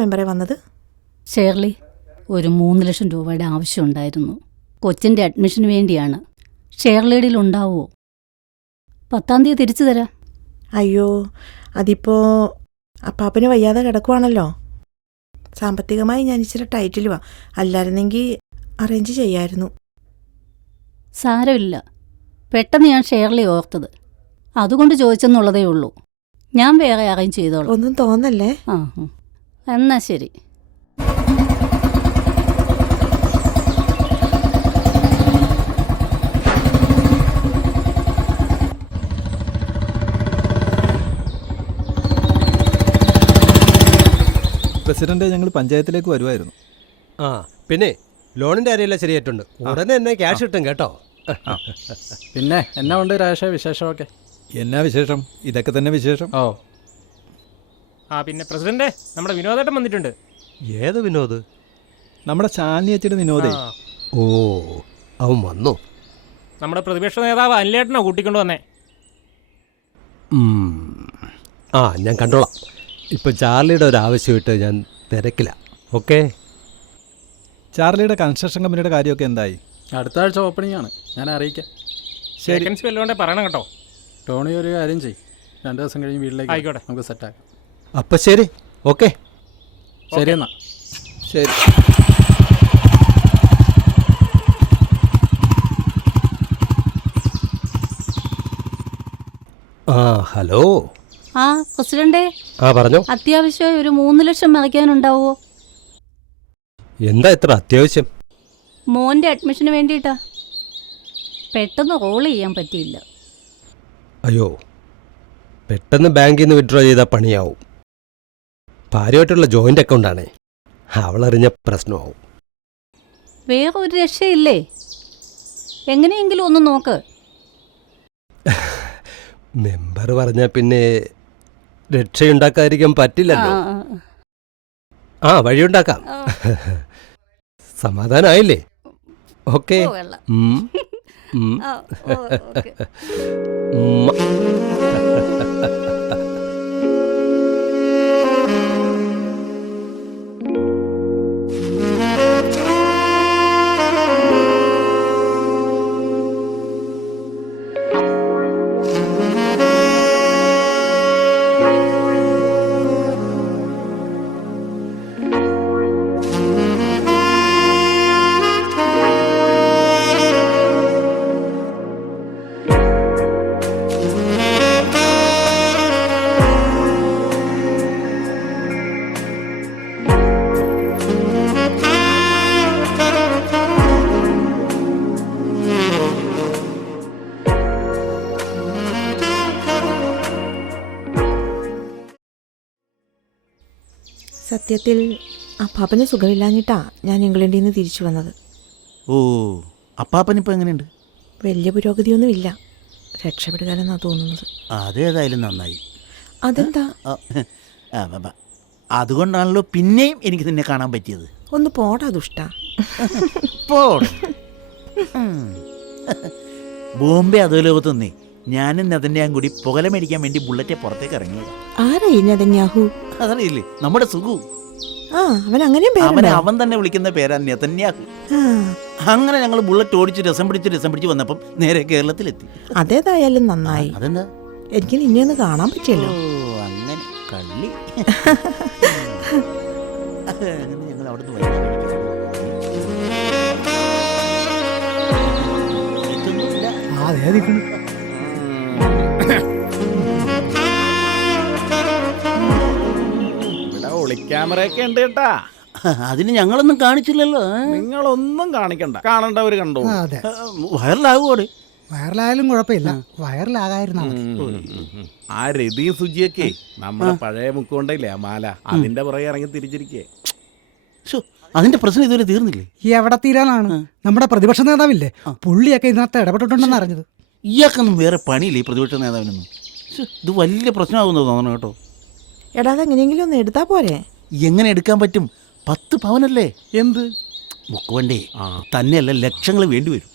മെമ്പറെ വന്നത്? ഷേർലി, ഒരു 3 ലക്ഷം രൂപയുടെ ആവശ്യമുണ്ടായിരുന്നു. കൊച്ചിൻ്റെ അഡ്മിഷന് വേണ്ടിയാണ്. ഷേർലിയിൽ ഉണ്ടാവുമോ? 10-ാം തീയതി തിരിച്ചു തരാം. അയ്യോ, അതിപ്പോൾ അപ്പാപ്പന് വയ്യാതെ കിടക്കുവാണല്ലോ. സാമ്പത്തികമായി ഞാൻ ഇച്ചിരി ടൈറ്റിലുവാ. അല്ലായിരുന്നെങ്കിൽ അറേഞ്ച് ചെയ്യായിരുന്നു. സാരമില്ല, പെട്ടെന്ന് ഞാൻ ഷേർലി ഓർത്തത്, അതുകൊണ്ട് ചോദിച്ചെന്നുള്ളതേ ഉള്ളൂ. ഞാൻ വേറെ അറേഞ്ച് ചെയ്തോളാം. ഒന്നും തോന്നല്ലേ? എന്നാ ശരി. പ്രസിഡന്റ്, ഞങ്ങൾ പഞ്ചായത്തിലേക്ക് വരുമായിരുന്നു. ആ, പിന്നെ ലോണിന്റെ കാര്യമെല്ലാം ശരിയായിട്ടുണ്ട്. ഉടനെ തന്നെ ക്യാഷ് കിട്ടും കേട്ടോ. പിന്നെ എന്നാ ഉണ്ട് രാജേഷ വിശേഷമൊക്കെ? എന്നാ വിശേഷം? ഇതൊക്കെ തന്നെ വിശേഷം. ഓ പിന്നെ പ്രസിഡന്റ്, നമ്മുടെ വിനോദേട്ടൻ വന്നിട്ടുണ്ട്. ഏത് വിനോദ്? നമ്മുടെ ശാലിനിയച്ചിയുടെ വിനോദേ. ഓ, അവൻ വന്നു. നമ്മുടെ പ്രതിപക്ഷ നേതാവ് അനിലേട്ടനോ കൂട്ടിക്കൊണ്ട് വന്നേ. ആ, ഞാൻ കണ്ടോളാം. ഇപ്പം ചാർലിയുടെ ഒരു ആവശ്യമായിട്ട് ഞാൻ തിരക്കില്ല. ഓക്കെ. ചാർലിയുടെ കൺസ്ട്രക്ഷൻ കമ്പനിയുടെ കാര്യമൊക്കെ എന്തായി? അടുത്ത ആഴ്ച ഓപ്പണിംഗ് ആണ്, ഞാൻ അറിയിക്കാം. വേക്കൻസി വല്ലതുകൊണ്ടേ പറയണം കേട്ടോ. ടോണി ഒരു കാര്യം ചെയ്യും, 2 ദിവസം കഴിഞ്ഞ് വീട്ടിലേക്ക് ആയിക്കോട്ടെ, നമുക്ക് സെറ്റാക്കാം. അപ്പം ശരി, ഓക്കെ. ശരി എന്നാ. ശരി. ആ, ഹലോ. പ്രസിഡന്റേ, പറഞ്ഞോ. അത്യാവശ്യമായി ഒരു 3 ലക്ഷം മറിക്കാനുണ്ടാവുമോ? എന്താ ഇത്ര അത്യാവശ്യം? മോൻ്റെ അഡ്മിഷന് വേണ്ടിയിട്ടാ. പെട്ടെന്ന് റോൾ ചെയ്യാൻ പറ്റിയില്ല. അയ്യോ, പെട്ടെന്ന് ബാങ്കിൽ നിന്ന് വിഡ്രോ ചെയ്താൽ പണിയാവും. ഭാര്യമായിട്ടുള്ള ജോയിൻ്റ് അക്കൗണ്ടാണേ, അവളറിഞ്ഞ പ്രശ്നമാവും. വേറെ ഒരു രക്ഷയില്ലേ? എങ്ങനെയെങ്കിലും ഒന്ന് നോക്ക്. മെമ്പർ പറഞ്ഞാൽ പിന്നെ രക്ഷയുണ്ടാക്കാതിരിക്കാൻ പറ്റില്ലല്ലോ. ആ, വഴിയുണ്ടാക്കാം. സമാധാനമായില്ലേ? ഓക്കെ. സത്യത്തിൽ അപ്പാപ്പന് സുഖമില്ലാഞ്ഞിട്ടാ ഞാൻ ഇംഗ്ലണ്ടിൽ നിന്ന് തിരിച്ചു വന്നത്. ഓ, അപ്പാപ്പനിപ്പോൾ എങ്ങനെയുണ്ട്? വലിയ പുരോഗതിയൊന്നുമില്ല. രക്ഷപ്പെടുകാനെന്നാ തോന്നുന്നത്. അതേതായാലും നന്നായി. അതെന്താ? അതുകൊണ്ടാണല്ലോ പിന്നെയും എനിക്ക് നിന്നെ കാണാൻ പറ്റിയത്. ഒന്ന് പോടാ ദുഷ്ട. ബോംബെ അധോലോകത്തുനിന്നേ ഞാനും നെതന്യാഹും കൂടി പുകല മേടിക്കാൻ വേണ്ടി ബുള്ളറ്റെ പുറത്തേക്ക് ഇറങ്ങിയത്. ആരാ ഈ നെതന്യാഹു? അതറിയില്ലേ, നമ്മുടെ സുഖു. അവൻ തന്നെ വിളിക്കുന്ന പേരാ നെതന്യാഹു. അങ്ങനെ ഞങ്ങൾ ബുള്ളറ്റ് ഓടിച്ച് രസം പിടിച്ച് വന്നപ്പം നേരെ കേരളത്തിലെത്തി. അതേതായാലും നന്നായി. അതെന്താ? എനിക്ക് നിന്നെ ഒന്ന് കാണാൻ പറ്റിയല്ലോ. അങ്ങനെ കള്ളി. അങ്ങനെ ഞങ്ങൾ അവിടുന്ന് വൈകിട്ട് ക്യാമറയൊക്കെ ഉണ്ട് കേട്ടാ. അതിന് ഞങ്ങളൊന്നും കാണിച്ചില്ലല്ലോ. നിങ്ങളൊന്നും കാണിക്കണ്ട, കാണണ്ടവര് കണ്ടോ. വൈറലാകുമോടെ? വൈറലായാലും കുഴപ്പമില്ല, വൈറലാകായിരുന്നാ മതി. ആ രതിയും സുജിയൊക്കെ നമ്മുടെ പഴയ മുക്കൊണ്ടല്ലേ ആ മാല, അതിന്റെ പുറകെ ഇറങ്ങി തിരിച്ചിരിക്കേ. അതിന്റെ പ്രശ്നം ഇതുവരെ തീർന്നില്ലേ? എവിടെ തീരാനാണ്? നമ്മുടെ പ്രതിപക്ഷ നേതാവില്ലേ, പുള്ളിയൊക്കെ ഇതിനകത്ത് ഇടപെട്ടിട്ടുണ്ടെന്ന് അറിഞ്ഞത്. ഇയാൾക്കൊന്നും വേറെ പണിയില്ലേ ഈ പ്രതിപക്ഷ നേതാവിനൊന്നും? ഇത് വലിയ പ്രശ്നമാകുന്നു തോന്നണം കേട്ടോ. എടാ, അതെങ്ങനെയെങ്കിലും ഒന്ന് എടുത്താ പോരെ? എങ്ങനെ എടുക്കാൻ പറ്റും? 10 പവനല്ലേ. എന്ത് ബുക്ക് വേണ്ടേ? തന്നെയല്ല, ലക്ഷങ്ങൾ വേണ്ടി വരും.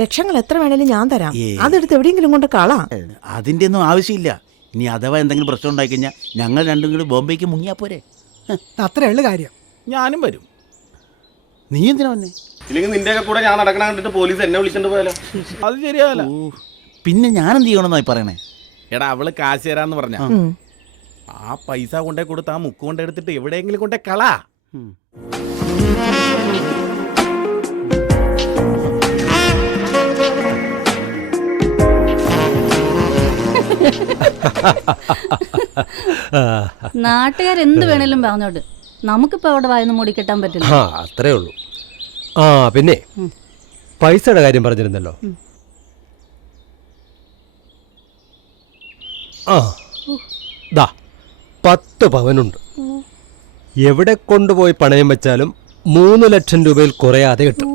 ലക്ഷങ്ങൾ എത്ര വേണേലും ഞാൻ തരാം. അതെടുത്ത് എവിടെയെങ്കിലും കൊണ്ട് കളാ. അതിൻ്റെ ഒന്നും ആവശ്യമില്ല. ഇനി അഥവാ എന്തെങ്കിലും പ്രശ്നം ഉണ്ടായിക്കഴിഞ്ഞാൽ ഞങ്ങൾ രണ്ടും കൂടി ബോംബെക്ക് മുങ്ങിയാ പോരെ. അത്രേ ഉള്ളു കാര്യം. ഞാനും വരും. നീ എന്തിനാ വന്നേ? ഇല്ലെങ്കിൽ നിന്റെയൊക്കെ കൂടെ ഞാൻ നടക്കണ കണ്ടിട്ട് പോലീസ് എന്നെ വിളിച്ചിട്ട് പോയാലോ? അത് ശരിയാവില്ല. പിന്നെ ഞാൻ എന്ത് ചെയ്യണമെന്നായി പറയണേ? എടാ അവള് കാശ് തരാന്ന് പറഞ്ഞ ഉം. ആ പൈസ കൊണ്ടേ കൊടുത്ത് ആ മുക്ക് കൊണ്ടേ എടുത്തിട്ട് എവിടെയെങ്കിലും കൊണ്ടേ കളാ. നാട്ടുകാരെന്ത് വേണേലും പറഞ്ഞോട്ട് നമുക്കിപ്പോ അവിടെ വായന്ന് മൂടി കെട്ടാൻ പറ്റില്ല. ആ അത്രേ ഉള്ളൂ. ആ പിന്നെ പൈസയുടെ കാര്യം പറഞ്ഞിരുന്നല്ലോ. ആ ദാ 10 പവനുണ്ട്. എവിടെ കൊണ്ടുപോയി പണയം വെച്ചാലും 3 ലക്ഷം രൂപയിൽ കുറയാതെ കിട്ടും.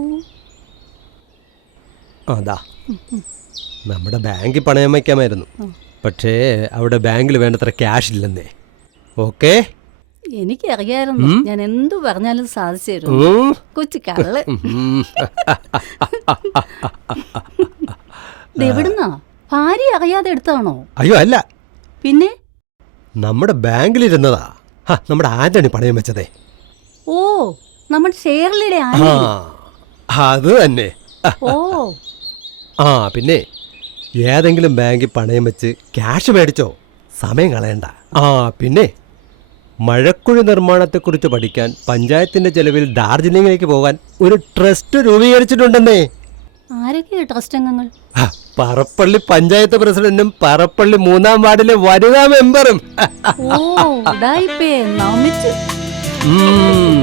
അതാ നമ്മുടെ ബാങ്കിൽ പണയം വയ്ക്കാമായിരുന്നു. പക്ഷേ അവിടെ ബാങ്കിൽ വേണ്ടത്ര ക്യാഷ് ഇല്ലെന്നേ. ഓക്കെ, എനിക്കറിയായിരുന്നു ഞാൻ എന്തു പറഞ്ഞാലും സാധിച്ചു തരും. കൊച്ചു കള്ള്. എവിടുന്നാ? ഭാര്യ അറിയാതെ എടുത്താണോ? അയ്യോ അല്ല, പിന്നെ നമ്മുടെ ബാങ്കിലിരുന്നതാ. നമ്മുടെ ആന്റണി പണയം വെച്ചതേ. ഓ, നമ്മുടെ ഷേർലിയുടെ ആ ആന്റണി. അത് തന്നെ. ഓ, ആ പിന്നെ ഏതെങ്കിലും ബാങ്കിൽ പണയം വെച്ച് ക്യാഷ് മേടിച്ചോ, സമയം കളയണ്ട. ആ പിന്നെ മഴക്കുഴി നിർമ്മാണത്തെക്കുറിച്ച് പഠിക്കാൻ പഞ്ചായത്തിന്റെ ചെലവിൽ ഡാർജിലിംഗിലേക്ക് പോകാൻ ഒരു ട്രസ്റ്റ് രൂപീകരിച്ചിട്ടുണ്ടെന്നേ. ആരൊക്കെയാ ട്രസ്റ്റ് അംഗങ്ങൾ? പറപ്പള്ളി പഞ്ചായത്ത് പ്രസിഡന്റും പറപ്പള്ളി 3-ാം വാർഡിലെ വനിതാ മെമ്പറും. ഓ, ഉഡായിപ്പേ നമിച്ചു. ഉം.